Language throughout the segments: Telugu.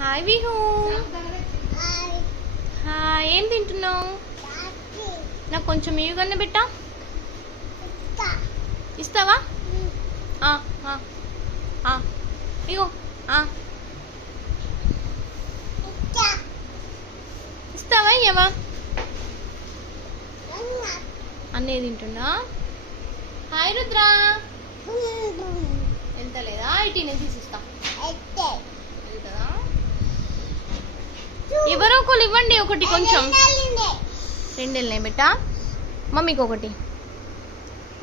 హాయ్ విహు. హాయ్, ఏం తింటున్నావు? నాకు కొంచెం ఇవ్వగన్న బిడ్డ, ఇస్తావా? ఇగో ఇస్తావా ఇయ్యవా? అన్నీ తింటున్నా. హాయ్ రుద్ర. వెళ్తలేదా? ఐటీ నేను తీసిస్తా. వెళ్తుందా? ఎవరో ఒకరు ఇవ్వండి. ఒకటి కొంచెం. 2 వెళ్ళినాయి బిడ్డ. మమ్మీకి ఒకటి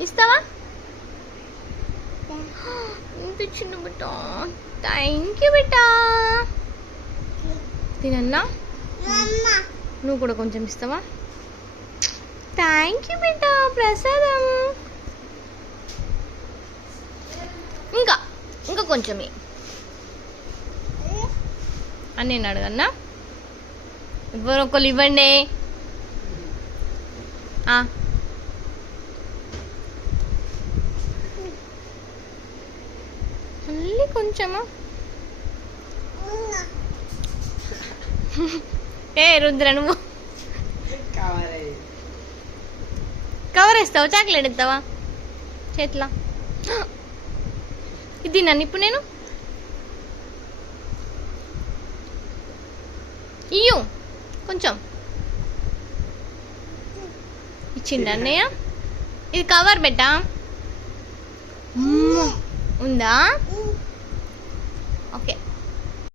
ఇస్తావా? ఇచ్చిండు బిడ్డ. థ్యాంక్ యూ బిడ్డ. తినన్నా? నువ్వు కూడా కొంచెం ఇస్తావా? థ్యాంక్ యూ బిడ్డ. ప్రసాదం. ఇంకా కొంచెమే అని నేను అడగన్నా? ఎవరు ఒకళ్ళు ఇవ్వండి. మళ్ళీ కొంచెమా? ఏ రుద్ర, నువ్వు కవర్ వేస్తావా? చాక్లెట్ ఇస్తావా చేతిలో? ఇది నన్ను ఇప్పుడు నేను ఇయ్యు కొంచెం. ఇచ్చిండు అన్నయ్య. ఇది కవర్ బెట్టా ఉందా? ఓకే.